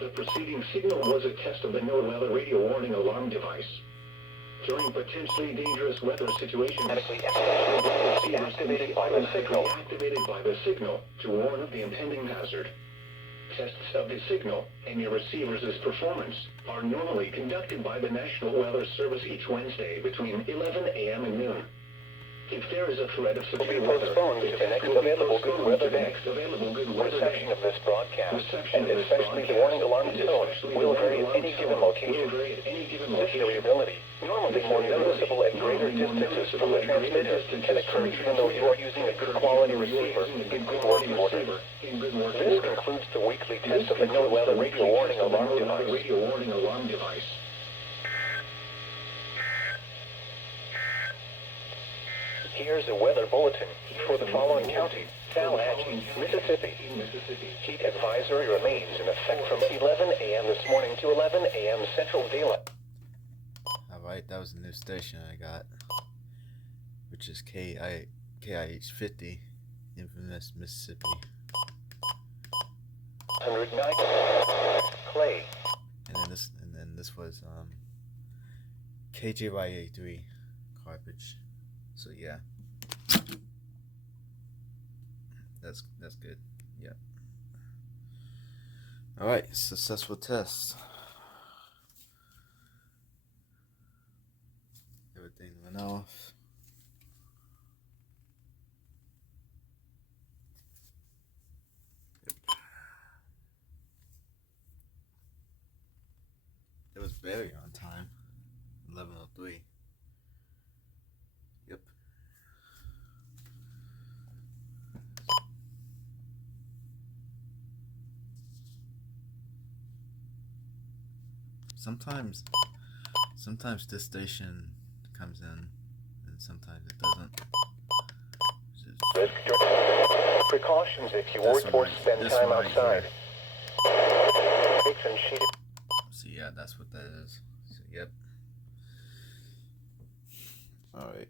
The preceding signal was a test of the NOAA radio warning alarm device. During potentially dangerous weather situations, activated by the signal to warn of the impending hazard. Tests of the signal and your receiver's performance are normally conducted by the National Weather Service each Wednesday between 11 a.m. and noon. If there is a threat of severe weather, postponed to the next available good weather day. Reception of this broadcast, and especially the warning alarm tone, will vary at any given location. This variability, normally more noticeable at greater distances from the transmitter, can occur even though you are using a good quality receiver in good working order. This concludes the weekly test of the NOAA radio warning alarm device. Here's a weather bulletin for the following county: Tallahatchie, Mississippi. Heat advisory remains in effect from 11 a.m. this morning to 11 a.m. Central Daylight. Alright, that was a new station I got, which is KIH50, infamous Mississippi. 109 Clay. And then this was KJY83 garbage. So yeah, that's good. Yeah. All right, successful test. Everything went off. Yep. It was very on time. 11:03. Yep. Sometimes this station comes in, and sometimes it doesn't. Precautions if you work or spend time outside. So yeah, that's what that is. So yep. All right.